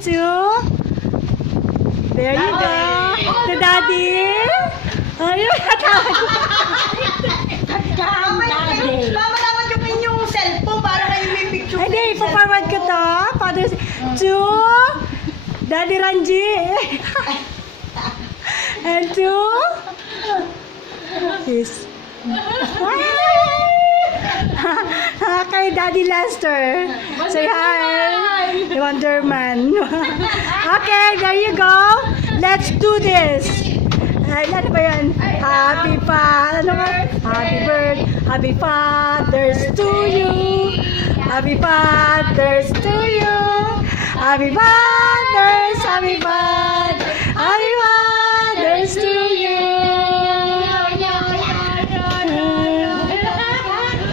two. There you go. To daddy. Ayun, Mama, dapat yung inyong cellphone para kayo may picture. hindi, ipa-forward ko to. Father's to Daddy Ranji. And to his kay Daddy Lester. Say hi. Wonderman. Okay, there you go. Let's do this. Ano ba yan? Happy Father's to you. Happy Father's to you. Happy Father's to you.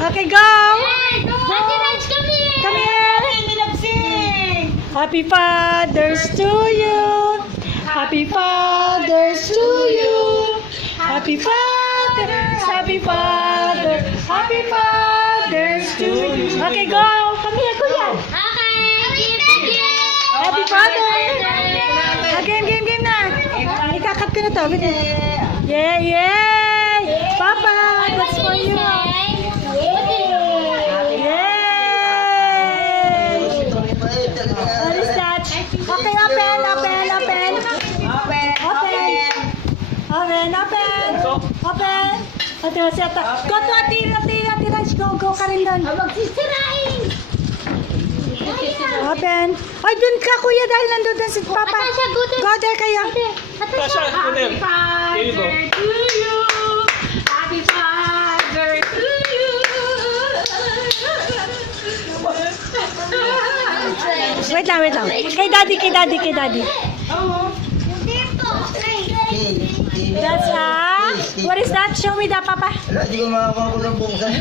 Okay, go. Come here. Happy Father's to you. Happy Father's to you. Happy Father's to you. Okay, go. Come here, kuya. Happy Father. Game na. Ikakat ko na to. Yeah. Papa, that's for you. What is that? Okay, open. Ate, go to Ate Raj. Go ka rin doon. Magsisirain! Open. Ay, dun ka kuya dahil nandun si Papa. Atasha, go there. Go there kayo. Atasha, go there. Here you go. to you. Happy Father to you. Wait lang. Kay daddy. That's what is that? Show me that, Papa. Hindi ko makakuha ko ng buksan.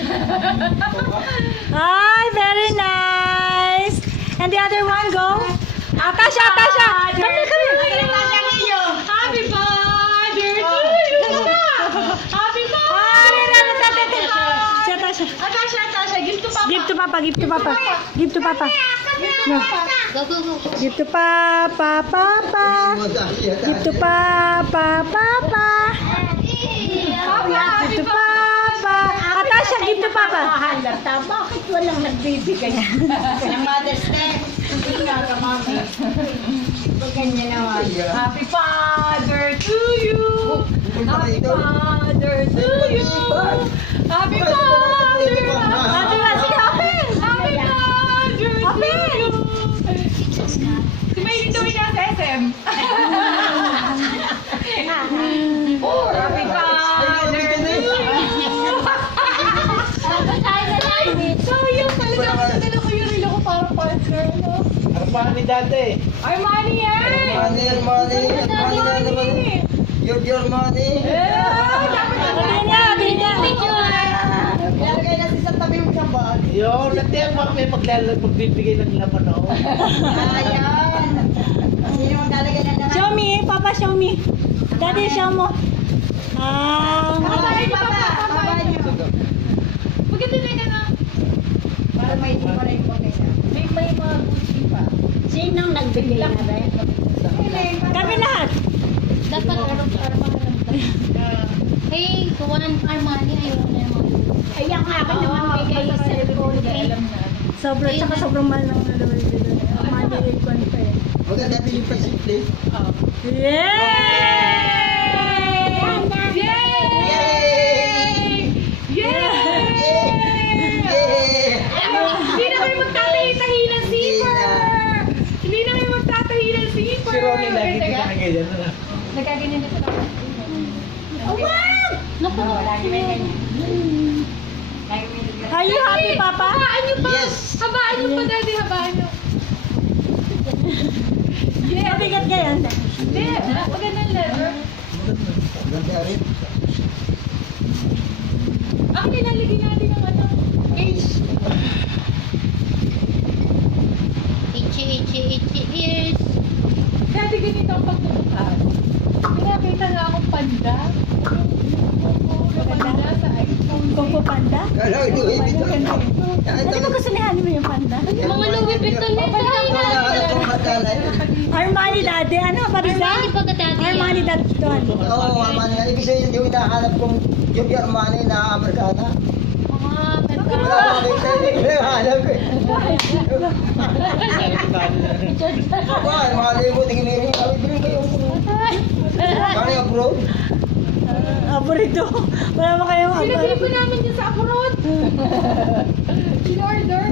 Ay, very nice. And the other one, go. Atasha. Come here. Happy Father to you. Happy Atasha, give to Papa. Give to Papa. No. Go. Give to Papa. Give to Papa. Give to Papa. Atasha, give to Papa. Halata, bakit walang nagbibigay? Ng Mother's Day. Ganyan naman. Happy Father to you. Happy Father to you. Happy Father. Sige, open. Happy Father to you. Si May dito na sa SM. Happy Father to you. Sayang talaga. Nadala ko yung relo ko para partner. Ang paano ni dati? Armani yan! Money na naman. Your money. Lalagay natin sa tabi mo sa bag. Yung dati ang mga may pagbibigay ng laman ako. Ayan. Sino maglalagay na naman? Show me, Papa, show me. Daddy, show mo. Babae niyo, Papa. Babae niyo. Maganda na na. Para may hindi pa rin yung pagkaya. May mga Gucci pa. Sinong nagbigay na rin? Kami lahat. Dapat araw-araw. Hey, kuwan Armani, ayaw na naman. Ay, ang akin naman bigay sa cellphone. Sobrang mahal ng dalawa dito. Monday ko pa eh. Okay, dati yung pa-simple. Yay! Hindi na kayo magtatahi-tahi ng zipper! Hindi na kayo magtatahi ng zipper! Si Ronnie lagi din na ganyan. Nagkaganyan na sa Oh, wow! Naku, Are you happy, Papa? Habaan niyo pa! Yes. Habaan niyo pa, Daddy! Habaan niyo! Mabigat ka yan. Hindi! Magandang letter. Ganda rin. Ang nilalagay natin ng ano? Case. itchy ears. Daddy, ganito ang pagtutukan. Pinakita nga akong panda. Yung panda sa iPhone. Kung po panda? Kala ko Louis Vuitton. Ano ba gusto ni Honey mo yung panda? Mga Louis Vuitton na tayo. Armani dati. Ano? Parisa? Armani pagkatati. Armani dati doon. Oo, Armani nga. Ibig sabihin, hindi ko hinahanap kong yung Armani na Amerikana. Mga Wala ko makita, hindi ko hinahanap eh. Aba, malay mo, tingin meron yung kami bilhin kayo. Kami abroad. Aburito. Wala mo kayong Pinabili ko namin yun sa abroad. Sinorder.